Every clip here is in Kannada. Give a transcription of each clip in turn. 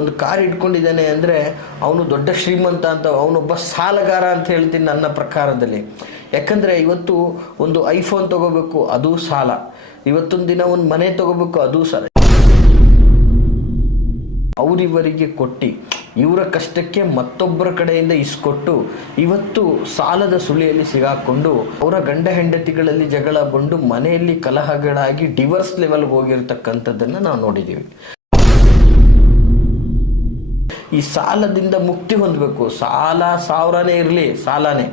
ಒಂದು ಕಾರ್ ಇಟ್ಕೊಂಡಿದ್ದಾನೆ ಅಂದರೆ ಅವನು ದೊಡ್ಡ ಶ್ರೀಮಂತ ಅಂತ, ಅವನೊಬ್ಬ ಸಾಲಗಾರ ಅಂತ ಹೇಳ್ತೀನಿ ನನ್ನ ಪ್ರಕಾರದಲ್ಲಿ. ಯಾಕಂದರೆ ಇವತ್ತು ಒಂದು ಐಫೋನ್ ತಗೋಬೇಕು, ಅದು ಸಾಲ. ಇವತ್ತೊಂದು ದಿನ ಒಂದು ಮನೆ ತಗೋಬೇಕು, ಅದು ಸಾಲ. ಅವರಿವರಿಗೆ ಕೊಟ್ಟು ಇವರ ಕಷ್ಟಕ್ಕೆ ಮತ್ತೊಬ್ಬರ ಕಡೆಯಿಂದ ಇಸ್ಕೊಟ್ಟು ಇವತ್ತು ಸಾಲದ ಸುಳಿಯಲ್ಲಿ ಸಿಗಾಕೊಂಡು ಅವರ ಗಂಡ ಹೆಂಡತಿಗಳಲ್ಲಿ ಜಗಳ ಬಂದು ಮನೆಯಲ್ಲಿ ಕಲಹಗಳಾಗಿ ಡಿವೋರ್ಸ್ ಲೆವೆಲ್ಗೆ ಹೋಗಿರ್ತಕ್ಕಂಥದ್ದನ್ನು ನಾವು ನೋಡಿದ್ದೀವಿ. ಈ ಸಾಲದಿಂದ ಮುಕ್ತಿ ಹೊಂದಬೇಕು. ಸಾಲ 1000ನೇ ಇರಲಿ ಸಾಲನೇ,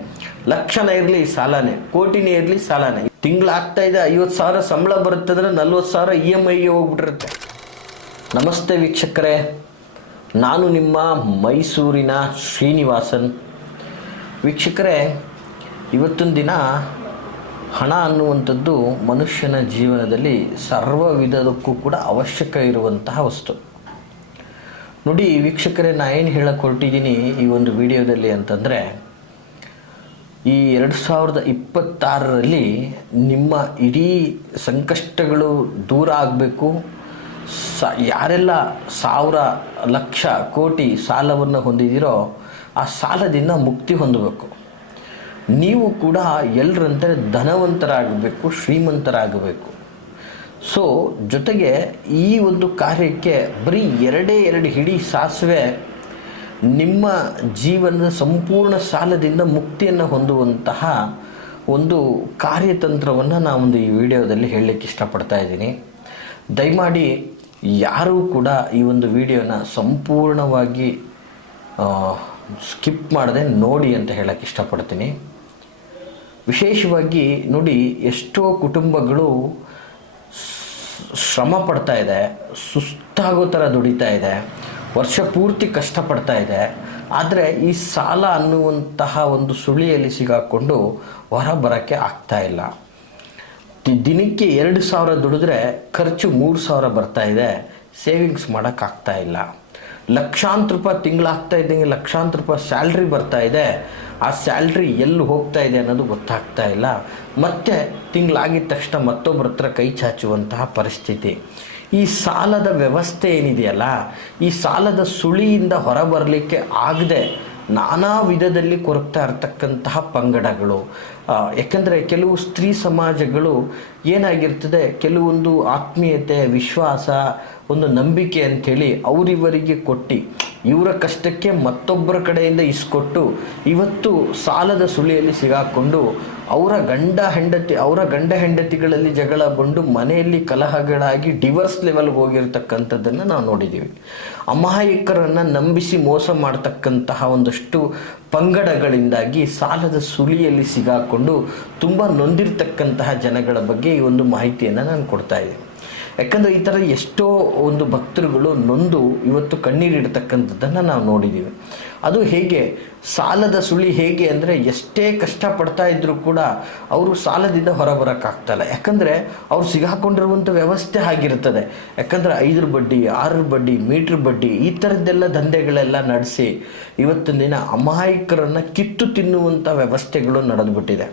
ಲಕ್ಷನೇ ಇರಲಿ ಸಾಲನೇ, ಕೋಟಿನೇ ಇರಲಿ ಸಾಲನೇ. ತಿಂಗಳಾಗ್ತಾ ಇದೆ 50,000 ಸಂಬಳ ಬರುತ್ತಂದ್ರೆ 40,000 EMIಗೆ ಹೋಗ್ಬಿಟ್ಟಿರುತ್ತೆ. ನಮಸ್ತೆ ವೀಕ್ಷಕರೇ, ನಾನು ನಿಮ್ಮ ಮೈಸೂರಿನ ಶ್ರೀನಿವಾಸನ್. ವೀಕ್ಷಕರೇ, ಇವತ್ತೊಂದು ದಿನ ಹಣ ಅನ್ನುವಂಥದ್ದು ಮನುಷ್ಯನ ಜೀವನದಲ್ಲಿ ಸರ್ವ ವಿಧದಕ್ಕೂ ಕೂಡ ಅವಶ್ಯಕ ಇರುವಂತಹ ವಸ್ತು. ನೋಡಿ ವೀಕ್ಷಕರೇ, ನಾನು ಏನು ಹೇಳಕ್ಕೆ ಹೊರಟಿದ್ದೀನಿ ಈ ಒಂದು ವಿಡಿಯೋದಲ್ಲಿ ಅಂತಂದರೆ, ಈ 2026ರಲ್ಲಿ ನಿಮ್ಮ ಇಡೀ ಸಂಕಷ್ಟಗಳು ದೂರ ಆಗಬೇಕು. ಯಾರೆಲ್ಲ 1000 ಲಕ್ಷ ಕೋಟಿ ಸಾಲವನ್ನು ಹೊಂದಿದ್ದೀರೋ ಆ ಸಾಲದಿಂದ ಮುಕ್ತಿ ಹೊಂದಬೇಕು. ನೀವು ಕೂಡ ಎಲ್ಲರಂತೆ ಧನವಂತರಾಗಬೇಕು, ಶ್ರೀಮಂತರಾಗಬೇಕು. ಸೊ ಜೊತೆಗೆ ಈ ಒಂದು ಕಾರ್ಯಕ್ಕೆ ಬರೀ 2 ಹಿಡಿ ಸಾಸಿವೆ ನಿಮ್ಮ ಜೀವನದ ಸಂಪೂರ್ಣ ಸಾಲದಿಂದ ಮುಕ್ತಿಯನ್ನು ಹೊಂದುವಂತಹ ಒಂದು ಕಾರ್ಯತಂತ್ರವನ್ನು ನಾನೊಂದು ಈ ವಿಡಿಯೋದಲ್ಲಿ ಹೇಳಲಿಕ್ಕೆ ಇಷ್ಟಪಡ್ತಾ ಇದ್ದೀನಿ. ದಯಮಾಡಿ ಯಾರೂ ಕೂಡ ಈ ಒಂದು ವಿಡಿಯೋನ ಸಂಪೂರ್ಣವಾಗಿ ಸ್ಕಿಪ್ ಮಾಡದೆ ನೋಡಿ ಅಂತ ಹೇಳಕ್ಕೆ ಇಷ್ಟಪಡ್ತೀನಿ. ವಿಶೇಷವಾಗಿ ನೋಡಿ, ಎಷ್ಟೋ ಕುಟುಂಬಗಳು ಶ್ರಮ ಪಡ್ತಾ ಇದೆ, ಸುಸ್ತಾಗೋ ಥರ ದುಡಿತಾ ಇದೆ, ವರ್ಷ ಪೂರ್ತಿ ಕಷ್ಟಪಡ್ತಾ ಇದೆ. ಆದರೆ ಈ ಸಾಲ ಅನ್ನುವಂತಹ ಒಂದು ಸುಳಿಯಲ್ಲಿ ಸಿಗಾಕೊಂಡು ಹೊರ ಬರೋಕ್ಕೆ ಆಗ್ತಾ ಇಲ್ಲ. ದಿನಕ್ಕೆ 2,000 ದುಡಿದ್ರೆ ಖರ್ಚು 3,000 ಬರ್ತಾ ಇದೆ, ಸೇವಿಂಗ್ಸ್ ಮಾಡೋಕ್ಕಾಗ್ತಾ ಇಲ್ಲ. ಲಕ್ಷಾಂತರ ರೂಪಾಯಿ ತಿಂಗಳಾಗ್ತಾ ಇದ್ದಂಗೆ ಲಕ್ಷಾಂತರ ರೂಪಾಯಿ ಸ್ಯಾಲ್ರಿ ಬರ್ತಾ ಇದೆ, ಆ ಸ್ಯಾಲ್ರಿ ಎಲ್ಲಿ ಹೋಗ್ತಾ ಇದೆ ಅನ್ನೋದು ಗೊತ್ತಾಗ್ತಾ ಇಲ್ಲ. ಮತ್ತೆ ತಿಂಗಳಾಗಿದ ತಕ್ಷಣ ಮತ್ತೊಬ್ಬರ ಹತ್ರ ಕೈ ಚಾಚುವಂತಹ ಪರಿಸ್ಥಿತಿ. ಈ ಸಾಲದ ವ್ಯವಸ್ಥೆ ಏನಿದೆಯಲ್ಲ, ಈ ಸಾಲದ ಸುಳಿಯಿಂದ ಹೊರಬರಲಿಕ್ಕೆ ಆಗದೆ ನಾನಾ ವಿಧದಲ್ಲಿ ಕೊರಗ್ತಾ ಇರತಕ್ಕಂತಹ ಪಂಗಡಗಳು. ಯಾಕಂದರೆ ಕೆಲವು ಸ್ತ್ರೀ ಸಮಾಜಗಳು ಏನಾಗಿರ್ತದೆ, ಕೆಲವೊಂದು ಆತ್ಮೀಯತೆ, ವಿಶ್ವಾಸ, ಒಂದು ನಂಬಿಕೆ ಅಂಥೇಳಿ ಅವರಿವರಿಗೆ ಕೊಟ್ಟು ಇವರ ಕಷ್ಟಕ್ಕೆ ಮತ್ತೊಬ್ಬರ ಕಡೆಯಿಂದ ಇಸ್ಕೊಟ್ಟು ಇವತ್ತು ಸಾಲದ ಸುಳಿಯಲ್ಲಿ ಸಿಗಾಕೊಂಡು ಅವರ ಗಂಡ ಹೆಂಡತಿಗಳಲ್ಲಿ ಜಗಳ ಬಂದು ಮನೆಯಲ್ಲಿ ಕಲಹಗಳಾಗಿ ಡಿವೋರ್ಸ್ ಲೆವೆಲ್ಗೆ ಹೋಗಿರ್ತಕ್ಕಂಥದ್ದನ್ನು ನಾವು ನೋಡಿದ್ದೀವಿ. ಅಮಾಯಕರನ್ನು ನಂಬಿಸಿ ಮೋಸ ಮಾಡ್ತಕ್ಕಂತಹ ಒಂದಷ್ಟು ಪಂಗಡಗಳಿಂದಾಗಿ ಸಾಲದ ಸುಳಿಯಲ್ಲಿ ಸಿಗಾಕೊಂಡು ತುಂಬ ನೊಂದಿರ್ತಕ್ಕಂತಹ ಜನಗಳ ಬಗ್ಗೆ ಈ ಒಂದು ಮಾಹಿತಿಯನ್ನು ನಾನು ಕೊಡ್ತಾ ಇದ್ದೀನಿ. ಯಾಕಂದರೆ ಈ ಥರ ಎಷ್ಟೋ ಒಂದು ಭಕ್ತರುಗಳು ನೊಂದು ಇವತ್ತು ಕಣ್ಣೀರಿಡ್ತಕ್ಕಂಥದ್ದನ್ನು ನಾವು ನೋಡಿದ್ದೀವಿ. ಅದು ಹೇಗೆ ಸಾಲದ ಸುಳಿ ಹೇಗೆ ಅಂದರೆ, ಎಷ್ಟೇ ಕಷ್ಟಪಡ್ತಾ ಇದ್ದರೂ ಕೂಡ ಅವರು ಸಾಲದಿಂದ ಹೊರಬರೋಕ್ಕಾಗ್ತಾಯಿಲ್ಲ. ಯಾಕಂದರೆ ಅವ್ರು ಸಿಗಾಕೊಂಡಿರುವಂಥ ವ್ಯವಸ್ಥೆ ಆಗಿರ್ತದೆ. ಯಾಕಂದರೆ 5 ಬಡ್ಡಿ 6 ಬಡ್ಡಿ ಮೀಟ್ರ್ ಬಡ್ಡಿ ಈ ಥರದ್ದೆಲ್ಲ ದಂಧೆಗಳೆಲ್ಲ ನಡೆಸಿ ಇವತ್ತಿನ ದಿನ ಅಮಾಯಕರನ್ನು ಕಿತ್ತು ತಿನ್ನುವಂಥ ವ್ಯವಸ್ಥೆಗಳು ನಡೆದುಬಿಟ್ಟಿದೆ.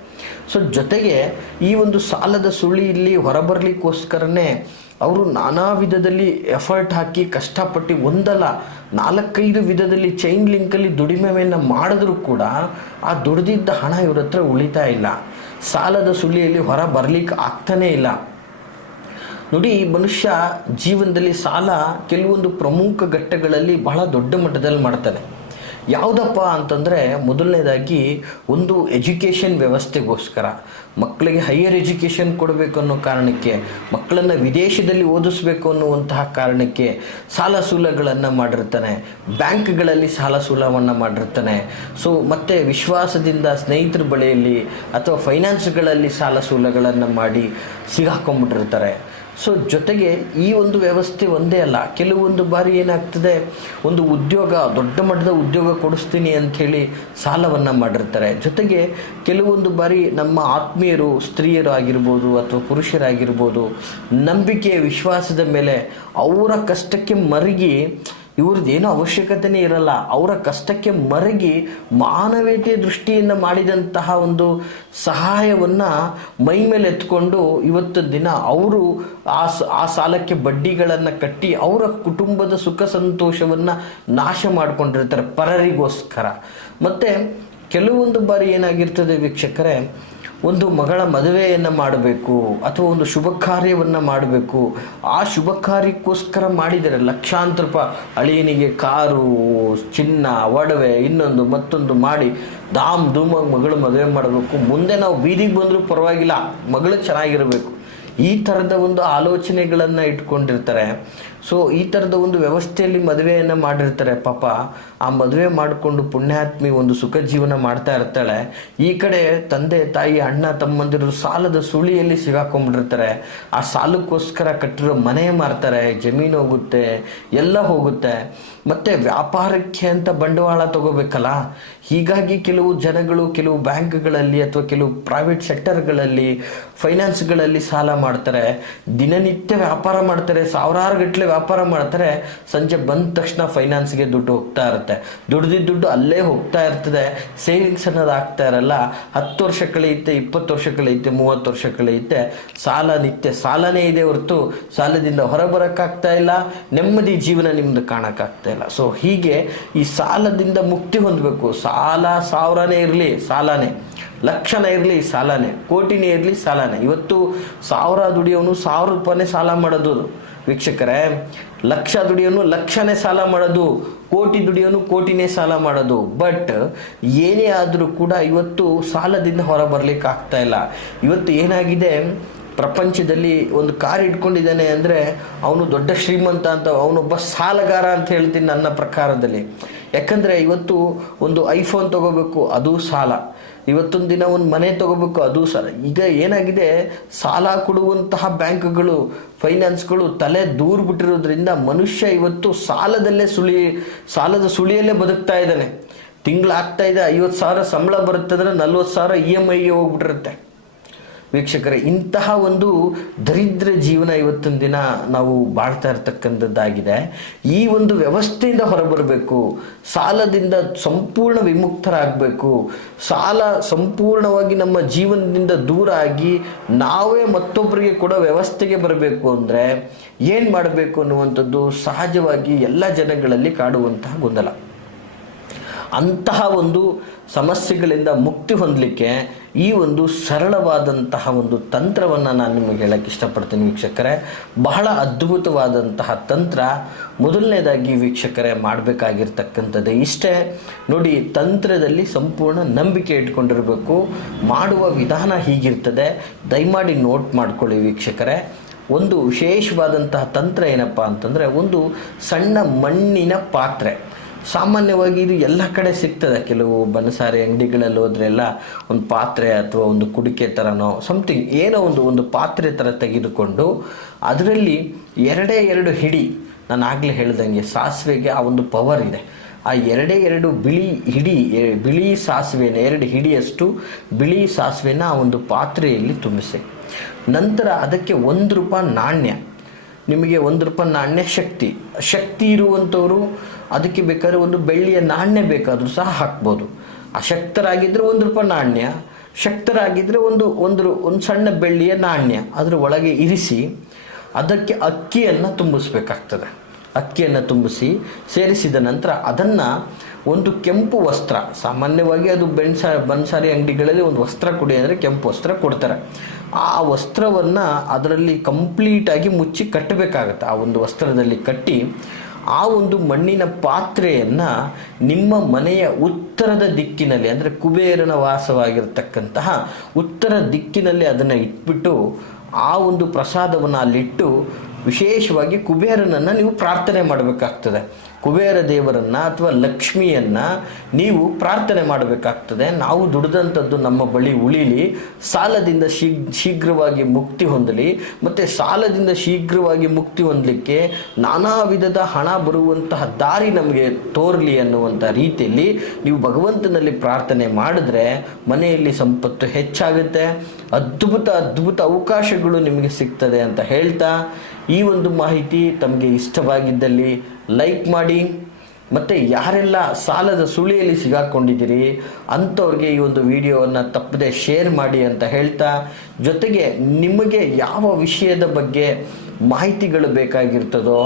ಸೊ ಜೊತೆಗೆ ಈ ಒಂದು ಸಾಲದ ಸುಳಿಯಲ್ಲಿ ಹೊರಬರಲಿಕ್ಕೋಸ್ಕರನೇ ಅವರು ನಾನಾ ವಿಧದಲ್ಲಿ ಎಫರ್ಟ್ ಹಾಕಿ ಕಷ್ಟಪಟ್ಟು ಒಂದಲ್ಲ 4-5 ವಿಧದಲ್ಲಿ ಚೈನ್ ಲಿಂಕಲ್ಲಿ ದುಡಿಮೆಯನ್ನು ಮಾಡಿದ್ರೂ ಕೂಡ ಆ ದುಡಿದಿದ್ದ ಹಣ ಇವ್ರ ಹತ್ರ ಉಳಿತಾ ಇಲ್ಲ. ಸಾಲದ ಸುಳಿಯಲ್ಲಿ ಹೊರ ಬರಲಿಕ್ಕೆ ಆಗ್ತಾನೇ ಇಲ್ಲ. ನೋಡಿ, ಮನುಷ್ಯ ಜೀವನದಲ್ಲಿ ಸಾಲ ಕೆಲವೊಂದು ಪ್ರಮುಖ ಘಟ್ಟಗಳಲ್ಲಿ ಬಹಳ ದೊಡ್ಡ ಮಟ್ಟದಲ್ಲಿ ಮಾಡ್ತಾನೆ. ಯಾವುದಪ್ಪ ಅಂತಂದರೆ, ಮೊದಲನೇದಾಗಿ ಒಂದು ಎಜುಕೇಷನ್ ವ್ಯವಸ್ಥೆಗೋಸ್ಕರ ಮಕ್ಕಳಿಗೆ ಹೈಯರ್ ಎಜುಕೇಷನ್ ಕೊಡಬೇಕು ಅನ್ನೋ ಕಾರಣಕ್ಕೆ, ಮಕ್ಕಳನ್ನು ವಿದೇಶದಲ್ಲಿ ಓದಿಸ್ಬೇಕು ಅನ್ನುವಂತಹ ಕಾರಣಕ್ಕೆ ಸಾಲ ಸೂಲಗಳನ್ನು ಮಾಡಿರ್ತಾನೆ. ಬ್ಯಾಂಕ್ಗಳಲ್ಲಿ ಸಾಲ ಸೂಲವನ್ನು ಮಾಡಿರ್ತಾನೆ. ಸೊ ಮತ್ತು ವಿಶ್ವಾಸದಿಂದ ಸ್ನೇಹಿತರ ಬಳಿಯಲ್ಲಿ ಅಥವಾ ಫೈನಾನ್ಸ್ಗಳಲ್ಲಿ ಸಾಲ ಸೂಲಗಳನ್ನು ಮಾಡಿ ಸಿಗಾಕೊಂಡ್ಬಿಟ್ಟಿರ್ತಾರೆ. ಸೊ ಜೊತೆಗೆ ಈ ಒಂದು ವ್ಯವಸ್ಥೆ ಒಂದೇ ಅಲ್ಲ, ಕೆಲವೊಂದು ಬಾರಿ ಏನಾಗ್ತದೆ, ಒಂದು ಉದ್ಯೋಗ, ದೊಡ್ಡ ಮಟ್ಟದ ಉದ್ಯೋಗ ಕೊಡಿಸ್ತೀನಿ ಅಂಥೇಳಿ ಸಾಲವನ್ನು ಮಾಡಿರ್ತಾರೆ. ಜೊತೆಗೆ ಕೆಲವೊಂದು ಬಾರಿ ನಮ್ಮ ಆತ್ಮೀಯರು, ಸ್ತ್ರೀಯರು ಆಗಿರ್ಬೋದು ಅಥವಾ ಪುರುಷರಾಗಿರ್ಬೋದು, ನಂಬಿಕೆ ವಿಶ್ವಾಸದ ಮೇಲೆ ಅವರ ಕಷ್ಟಕ್ಕೆ ಮರುಗಿ ಇವ್ರದ್ದು ಏನೋ ಅವಶ್ಯಕತೆನೇ ಇರಲ್ಲ. ಅವರ ಕಷ್ಟಕ್ಕೆ ಮರಗಿ ಮಾನವೀಯತೆಯ ದೃಷ್ಟಿಯಿಂದ ಮಾಡಿದಂತಹ ಒಂದು ಸಹಾಯವನ್ನು ಮೈ ಮೇಲೆ ಎತ್ಕೊಂಡು ಇವತ್ತು ದಿನ ಅವರು ಆ ಸಾಲಕ್ಕೆ ಬಡ್ಡಿಗಳನ್ನು ಕಟ್ಟಿ ಅವರ ಕುಟುಂಬದ ಸುಖ ಸಂತೋಷವನ್ನು ನಾಶ ಮಾಡಿಕೊಂಡಿರ್ತಾರೆ ಪರರಿಗೋಸ್ಕರ. ಮತ್ತು ಕೆಲವೊಂದು ಬಾರಿ ಏನಾಗಿರ್ತದೆ ವೀಕ್ಷಕರೇ, ಒಂದು ಮಗಳ ಮದುವೆಯನ್ನು ಮಾಡಬೇಕು ಅಥವಾ ಒಂದು ಶುಭ ಕಾರ್ಯವನ್ನು ಮಾಡಬೇಕು. ಆ ಶುಭ ಕಾರ್ಯಕ್ಕೋಸ್ಕರ ಮಾಡಿದರೆ ಲಕ್ಷಾಂತರ ರೂಪಾಯಿ ಅಳಿಯನಿಗೆ ಕಾರು, ಚಿನ್ನ, ಒಡವೆ, ಇನ್ನೊಂದು ಮತ್ತೊಂದು ಮಾಡಿ ಧಾಮ್ ಧೂಮಾಗಿ ಮಗಳು ಮದುವೆ ಮಾಡಬೇಕು. ಮುಂದೆ ನಾವು ಬೀದಿಗೆ ಬಂದರೂ ಪರವಾಗಿಲ್ಲ, ಮಗಳು ಚೆನ್ನಾಗಿರಬೇಕು. ಈ ಥರದ ಒಂದು ಆಲೋಚನೆಗಳನ್ನು ಇಟ್ಕೊಂಡಿರ್ತಾರೆ. ಸೊ ಈ ಥರದ ಒಂದು ವ್ಯವಸ್ಥೆಯಲ್ಲಿ ಮದುವೆಯನ್ನು ಮಾಡಿರ್ತಾರೆ. ಪಾಪ ಆ ಮದುವೆ ಮಾಡಿಕೊಂಡು ಪುಣ್ಯಾತ್ಮಿ ಒಂದು ಸುಖ ಜೀವನ ಮಾಡ್ತಾ ಇರ್ತಾಳೆ. ಈ ಕಡೆ ತಂದೆ ತಾಯಿ ಅಣ್ಣ ತಮ್ಮಂದಿರು ಸಾಲದ ಸುಳಿಯಲ್ಲಿ ಸಿಗಾಕೊಂಡ್ಬಿಟ್ಟಿರ್ತಾರೆ. ಆ ಸಾಲಕ್ಕೋಸ್ಕರ ಕಟ್ಟಿರೋ ಮನೆ ಮಾರ್ತಾರೆ, ಜಮೀನು ಹೋಗುತ್ತೆ, ಎಲ್ಲ ಹೋಗುತ್ತೆ. ಮತ್ತು ವ್ಯಾಪಾರಕ್ಕೆ ಅಂತ ಬಂಡವಾಳ ತಗೋಬೇಕಲ್ಲ. ಹೀಗಾಗಿ ಕೆಲವು ಜನಗಳು ಕೆಲವು ಬ್ಯಾಂಕ್ಗಳಲ್ಲಿ ಅಥವಾ ಕೆಲವು ಪ್ರೈವೇಟ್ ಸೆಕ್ಟರ್ಗಳಲ್ಲಿ ಫೈನಾನ್ಸ್ಗಳಲ್ಲಿ ಸಾಲ ಮಾಡ್ತಾರೆ. ದಿನನಿತ್ಯ ವ್ಯಾಪಾರ ಮಾಡ್ತಾರೆ, ಸಾವಿರಾರು ಗಟ್ಟಲೆ ವ್ಯಾಪಾರ ಮಾಡ್ತಾರೆ. ಸಂಜೆ ಬಂದ ತಕ್ಷಣ ಫೈನಾನ್ಸ್ಗೆ ದುಡ್ಡು ಹೋಗ್ತಾ ಇರುತ್ತೆ. ದುಡ್ದಿದ್ದ ದುಡ್ಡು ಅಲ್ಲೇ ಹೋಗ್ತಾ ಇರ್ತದೆ. ಸೇವಿಂಗ್ಸ್ ಅನ್ನೋದು ಆಗ್ತಾ ಇರಲ್ಲ. 10 ವರ್ಷ ಕಳೆಯುತ್ತೆ, 20 ವರ್ಷ ಕಳೆಯುತ್ತೆ, 30 ವರ್ಷ ಕಳೆಯುತ್ತೆ. ನಿತ್ಯ ಸಾಲನೇ ಇದೆ ಹೊರತು ಸಾಲದಿಂದ ಹೊರಬರೋಕ್ಕಾಗ್ತಾ ಇಲ್ಲ. ನೆಮ್ಮದಿ ಜೀವನ ನಿಮ್ದು ಕಾಣೋಕ್ಕಾಗ್ತಾ ಇಲ್ಲ. ಸೊ ಹೀಗೆ ಈ ಸಾಲದಿಂದ ಮುಕ್ತಿ ಹೊಂದಬೇಕು. ಸಾಲ 1000ನೇ ಇರಲಿ ಸಾಲನೇ, ಲಕ್ಷನೇ ಇರಲಿ ಸಾಲನೇ, ಕೋಟಿನೇ ಇರಲಿ ಸಾಲನೇ. ಇವತ್ತು 1000 ದುಡಿಯೋನು 1000 ರೂಪಾಯಿನೇ ಸಾಲ ಮಾಡೋದು ವೀಕ್ಷಕರೇ. ಲಕ್ಷ ದುಡಿಯೋನು ಲಕ್ಷನೇ ಸಾಲ ಮಾಡೋದು, ಕೋಟಿ ದುಡಿಯೋನು ಕೋಟಿನೇ ಸಾಲ ಮಾಡೋದು. ಬಟ್ ಏನೇ ಆದರೂ ಕೂಡ ಇವತ್ತು ಸಾಲದಿಂದ ಹೊರ ಬರ್ಲಿಕ್ಕೆ ಆಗ್ತಾ ಇಲ್ಲ. ಇವತ್ತು ಏನಾಗಿದೆ, ಪ್ರಪಂಚದಲ್ಲಿ ಒಂದು ಕಾರ್ ಇಟ್ಕೊಂಡಿದ್ದಾನೆ ಅಂದರೆ ಅವನು ದೊಡ್ಡ ಶ್ರೀಮಂತ ಅಂತ, ಅವನೊಬ್ಬ ಸಾಲಗಾರ ಅಂತ ಹೇಳ್ತೀನಿ ನನ್ನ ಪ್ರಕಾರದಲ್ಲಿ. ಯಾಕಂದರೆ ಇವತ್ತು ಒಂದು ಐಫೋನ್ ತಗೋಬೇಕು, ಅದು ಸಾಲ. ಇವತ್ತೊಂದು ದಿನ ಒಂದು ಮನೆ ತಗೋಬೇಕು, ಅದು ಸಾಲ. ಈಗ ಏನಾಗಿದೆ, ಸಾಲ ಕೊಡುವಂತಹ ಬ್ಯಾಂಕ್ಗಳು, ಫೈನಾನ್ಸ್ಗಳು ತಲೆ ದೂರ ಬಿಟ್ಟಿರೋದ್ರಿಂದ ಮನುಷ್ಯ ಇವತ್ತು ಸಾಲದ ಸುಳಿಯಲ್ಲೇ ಬದುಕ್ತಾ ಇದ್ದಾನೆ. ತಿಂಗಳಾಗ್ತಾ ಇದೆ, 50,000 ಸಂಬಳ ಬರುತ್ತೆ ಅಂದರೆ 40,000 EMIಗೆ ಹೋಗ್ಬಿಟ್ಟಿರುತ್ತೆ. ವೀಕ್ಷಕರೇ, ಇಂತಹ ಒಂದು ದರಿದ್ರ ಜೀವನ ಇವತ್ತಿನ ದಿನ ನಾವು ಬಾಳ್ತಾ ಇರ್ತಕ್ಕಂಥದ್ದಾಗಿದೆ. ಈ ಒಂದು ವ್ಯವಸ್ಥೆಯಿಂದ ಹೊರಬರಬೇಕು. ಸಾಲದಿಂದ ಸಂಪೂರ್ಣ ವಿಮುಕ್ತರಾಗಬೇಕು. ಸಾಲ ಸಂಪೂರ್ಣವಾಗಿ ನಮ್ಮ ಜೀವನದಿಂದ ದೂರ ಆಗಿ ನಾವೇ ಮತ್ತೊಬ್ಬರಿಗೆ ಕೂಡ ವ್ಯವಸ್ಥೆಗೆ ಬರಬೇಕು ಅಂದರೆ ಏನು ಮಾಡಬೇಕು ಅನ್ನುವಂಥದ್ದು ಸಹಜವಾಗಿ ಎಲ್ಲ ಜನಗಳಲ್ಲಿ ಕಾಡುವಂತಹ ಗೊಂದಲ. ಅಂತಹ ಒಂದು ಸಮಸ್ಯೆಗಳಿಂದ ಮುಕ್ತಿ ಹೊಂದಲಿಕ್ಕೆ ಈ ಒಂದು ಸರಳವಾದಂತಹ ಒಂದು ತಂತ್ರವನ್ನು ನಾನು ನಿಮಗೆ ಹೇಳಕ್ಕೆ ಇಷ್ಟಪಡ್ತೀನಿ ವೀಕ್ಷಕರೇ. ಬಹಳ ಅದ್ಭುತವಾದಂತಹ ತಂತ್ರ. ಮೊದಲನೇದಾಗಿ ವೀಕ್ಷಕರೇ ಮಾಡಬೇಕಾಗಿರ್ತಕ್ಕಂಥದ್ದು ಇಷ್ಟೇ ನೋಡಿ, ತಂತ್ರದಲ್ಲಿ ಸಂಪೂರ್ಣ ನಂಬಿಕೆ ಇಟ್ಕೊಂಡಿರಬೇಕು. ಮಾಡುವ ವಿಧಾನ ಹೀಗಿರ್ತದೆ, ದಯಮಾಡಿ ನೋಟ್ ಮಾಡ್ಕೊಳ್ಳಿ ವೀಕ್ಷಕರೇ. ಒಂದು ವಿಶೇಷವಾದಂತಹ ತಂತ್ರ ಏನಪ್ಪ ಅಂತಂದರೆ, ಒಂದು ಸಣ್ಣ ಮಣ್ಣಿನ ಪಾತ್ರೆ. ಸಾಮಾನ್ಯವಾಗಿ ಇದು ಎಲ್ಲ ಕಡೆ ಸಿಗ್ತದೆ. ಕೆಲವು ಬನಸಾರಿ ಅಂಗಡಿಗಳಲ್ಲಿ ಹೋದ್ರೆಲ್ಲ ಒಂದು ಪಾತ್ರೆ ಅಥವಾ ಒಂದು ಕುಡಿಕೆ ಥರನೋ ಸಮಥಿಂಗ್ ಏನೋ ಒಂದು ಪಾತ್ರೆ ಥರ ತೆಗೆದುಕೊಂಡು ಅದರಲ್ಲಿ 2 ಹಿಡಿ, ನಾನು ಆಗಲೇ ಹೇಳ್ದಂಗೆ ಸಾಸಿವೆಗೆ ಆ ಒಂದು ಪವರ್ ಇದೆ. ಆ 2 ಬಿಳಿ ಸಾಸಿವೆನ 2 ಹಿಡಿಯಷ್ಟು ಬಿಳಿ ಸಾಸಿವೆನ ಆ ಒಂದು ಪಾತ್ರೆಯಲ್ಲಿ ತುಂಬಿಸಿ. ನಂತರ ಅದಕ್ಕೆ ₹1 ನಾಣ್ಯ, ನಿಮಗೆ ₹1 ನಾಣ್ಯ ಶಕ್ತಿ ಇರುವಂಥವರು ಅದಕ್ಕೆ ಬೇಕಾದ್ರೆ ಒಂದು ಬೆಳ್ಳಿಯ ನಾಣ್ಯ ಬೇಕಾದರೂ ಸಹ ಹಾಕ್ಬೋದು. ಅಶಕ್ತರಾಗಿದ್ದರೆ ₹1 ನಾಣ್ಯ, ಶಕ್ತರಾಗಿದ್ದರೆ ಒಂದು ಸಣ್ಣ ಬೆಳ್ಳಿಯ ನಾಣ್ಯ ಅದರ ಒಳಗೆ ಇರಿಸಿ ಅದಕ್ಕೆ ಅಕ್ಕಿಯನ್ನು ತುಂಬಿಸ್ಬೇಕಾಗ್ತದೆ. ಅಕ್ಕಿಯನ್ನು ತುಂಬಿಸಿ ಸೇರಿಸಿದ ನಂತರ ಅದನ್ನು ಒಂದು ಕೆಂಪು ವಸ್ತ್ರ, ಸಾಮಾನ್ಯವಾಗಿ ಅದು ಬನ್ಸಾರಿ ಅಂಗಡಿಗಳಲ್ಲಿ ಒಂದು ವಸ್ತ್ರ ಕೊಡಿ ಅಂದರೆ ಕೆಂಪು ವಸ್ತ್ರ ಕೊಡ್ತಾರೆ. ಆ ವಸ್ತ್ರವನ್ನು ಅದರಲ್ಲಿ ಕಂಪ್ಲೀಟಾಗಿ ಮುಚ್ಚಿ ಕಟ್ಟಬೇಕಾಗತ್ತೆ. ಆ ಒಂದು ವಸ್ತ್ರದಲ್ಲಿ ಕಟ್ಟಿ ಆ ಒಂದು ಮಣ್ಣಿನ ಪಾತ್ರೆಯನ್ನು ನಿಮ್ಮ ಮನೆಯ ಉತ್ತರದ ದಿಕ್ಕಿನಲ್ಲಿ, ಅಂದರೆ ಕುಬೇರನ ವಾಸವಾಗಿರತಕ್ಕಂತಹ ಉತ್ತರ ದಿಕ್ಕಿನಲ್ಲಿ ಅದನ್ನು ಇಟ್ಬಿಟ್ಟು ಆ ಒಂದು ಪ್ರಸಾದವನ್ನು ಅಲ್ಲಿಟ್ಟು ವಿಶೇಷವಾಗಿ ಕುಬೇರನನ್ನು ನೀವು ಪ್ರಾರ್ಥನೆ ಮಾಡಬೇಕಾಗ್ತದೆ. ಕುಬೇರ ದೇವರನ್ನು ಅಥವಾ ಲಕ್ಷ್ಮಿಯನ್ನು ನೀವು ಪ್ರಾರ್ಥನೆ ಮಾಡಬೇಕಾಗ್ತದೆ. ನಾವು ದುಡಿದಂಥದ್ದು ನಮ್ಮ ಬಳಿ ಉಳಿಲಿ, ಸಾಲದಿಂದ ಶೀಘ್ರವಾಗಿ ಮುಕ್ತಿ ಹೊಂದಲಿ, ಮತ್ತು ಸಾಲದಿಂದ ಶೀಘ್ರವಾಗಿ ಮುಕ್ತಿ ಹೊಂದಲಿಕ್ಕೆ ನಾನಾ ವಿಧದ ಹಣ ಬರುವಂತಹ ದಾರಿ ನಮಗೆ ತೋರಲಿ ಅನ್ನುವಂಥ ರೀತಿಯಲ್ಲಿ ನೀವು ಭಗವಂತನಲ್ಲಿ ಪ್ರಾರ್ಥನೆ ಮಾಡಿದ್ರೆ ಮನೆಯಲ್ಲಿ ಸಂಪತ್ತು ಹೆಚ್ಚಾಗುತ್ತೆ. ಅದ್ಭುತ ಅವಕಾಶಗಳು ನಿಮಗೆ ಸಿಗ್ತದೆ ಅಂತ ಹೇಳ್ತಾ, ಈ ಒಂದು ಮಾಹಿತಿ ತಮಗೆ ಇಷ್ಟವಾಗಿದ್ದಲ್ಲಿ ಲೈಕ್ ಮಾಡಿ. ಮತ್ತು ಯಾರೆಲ್ಲ ಸಾಲದ ಸುಳಿಯಲ್ಲಿ ಸಿಗಾಕೊಂಡಿದ್ದೀರಿ ಅಂಥವ್ರಿಗೆ ಈ ಒಂದು ವಿಡಿಯೋವನ್ನು ತಪ್ಪದೆ ಶೇರ್ ಮಾಡಿ ಅಂತ ಹೇಳ್ತಾ, ಜೊತೆಗೆ ನಿಮಗೆ ಯಾವ ವಿಷಯದ ಬಗ್ಗೆ ಮಾಹಿತಿಗಳು ಬೇಕಾಗಿರ್ತದೋ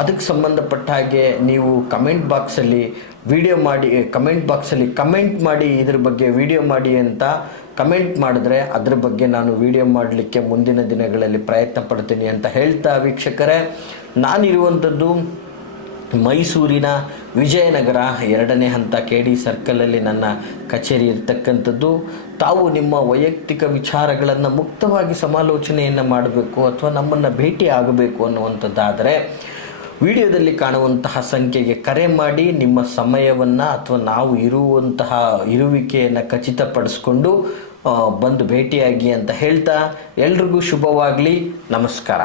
ಅದಕ್ಕೆ ಸಂಬಂಧಪಟ್ಟ ಹಾಗೆ ನೀವು ಕಮೆಂಟ್ ಬಾಕ್ಸಲ್ಲಿ ಕಮೆಂಟ್ ಮಾಡಿ ಇದ್ರ ಬಗ್ಗೆ ವಿಡಿಯೋ ಮಾಡಿ ಅಂತ ಕಮೆಂಟ್ ಮಾಡಿದ್ರೆ ಅದ್ರ ಬಗ್ಗೆ ನಾನು ವಿಡಿಯೋ ಮಾಡಲಿಕ್ಕೆ ಮುಂದಿನ ದಿನಗಳಲ್ಲಿ ಪ್ರಯತ್ನ ಪಡ್ತೀನಿ ಅಂತ ಹೇಳ್ತಾ, ವೀಕ್ಷಕರೇ, ನಾನಿರುವಂಥದ್ದು ಮೈಸೂರಿನ ವಿಜಯನಗರ 2ನೇ ಹಂತ KD ಸರ್ಕಲಲ್ಲಿ ನನ್ನ ಕಚೇರಿ ಇರ್ತಕ್ಕಂಥದ್ದು. ತಾವು ನಿಮ್ಮ ವೈಯಕ್ತಿಕ ವಿಚಾರಗಳನ್ನು ಮುಕ್ತವಾಗಿ ಸಮಾಲೋಚನೆಯನ್ನು ಮಾಡಬೇಕು ಅಥವಾ ನಮ್ಮನ್ನು ಭೇಟಿ ಆಗಬೇಕು ಅನ್ನುವಂಥದ್ದಾದರೆ ವಿಡಿಯೋದಲ್ಲಿ ಕಾಣುವಂತಹ ಸಂಖ್ಯೆಗೆ ಕರೆ ಮಾಡಿ ನಿಮ್ಮ ಸಮಯವನ್ನು ಅಥವಾ ನಾವು ಇರುವಿಕೆಯನ್ನು ಖಚಿತಪಡಿಸ್ಕೊಂಡು ಬಂದು ಭೇಟಿಯಾಗಿ ಅಂತ ಹೇಳ್ತಾ, ಎಲ್ರಿಗೂ ಶುಭವಾಗಲಿ. ನಮಸ್ಕಾರ.